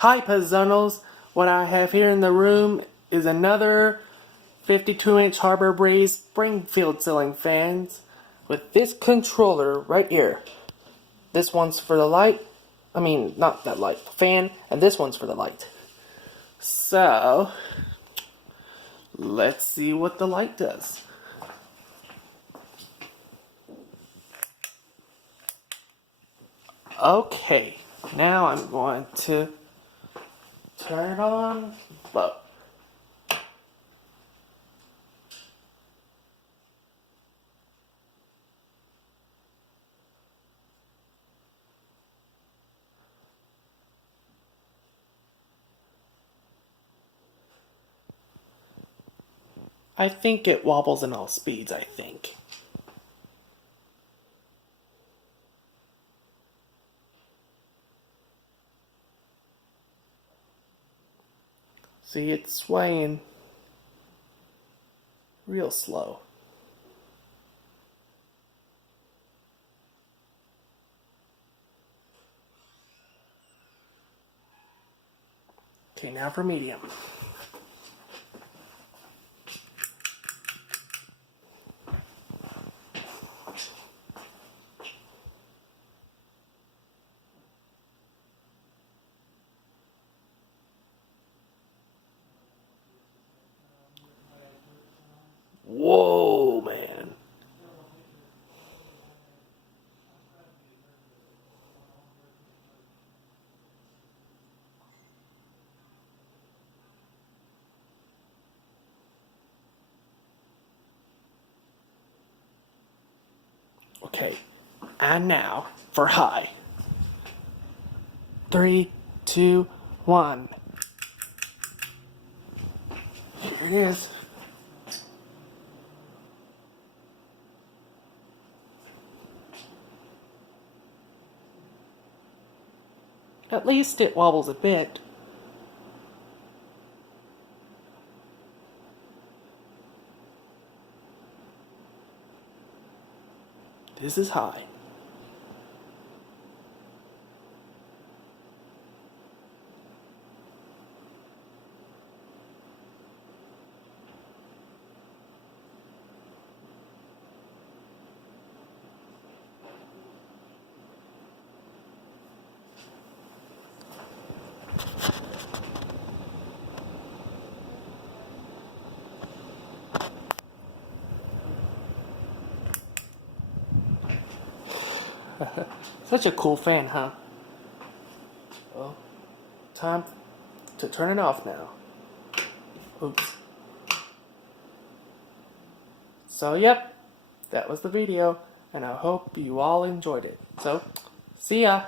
Hi Pizzonos, what I have here in the room is another 52-inch Harbor Breeze Springfield ceiling fans with this controller right here. This one's for the light, not that light, fan, and this one's for the light. So, let's see what the light does. Okay, now I'm going to turn it on low. I think it wobbles in all speeds, I think. See, it's swaying real slow. Okay, now for medium. Whoa, man. Okay, and now for high. 3, 2, 1. Here it is. At least it wobbles a bit. This is high. Such a cool fan, huh? Well, time to turn it off now. Oops. So, yep, that was the video, and I hope you all enjoyed it. So, see ya!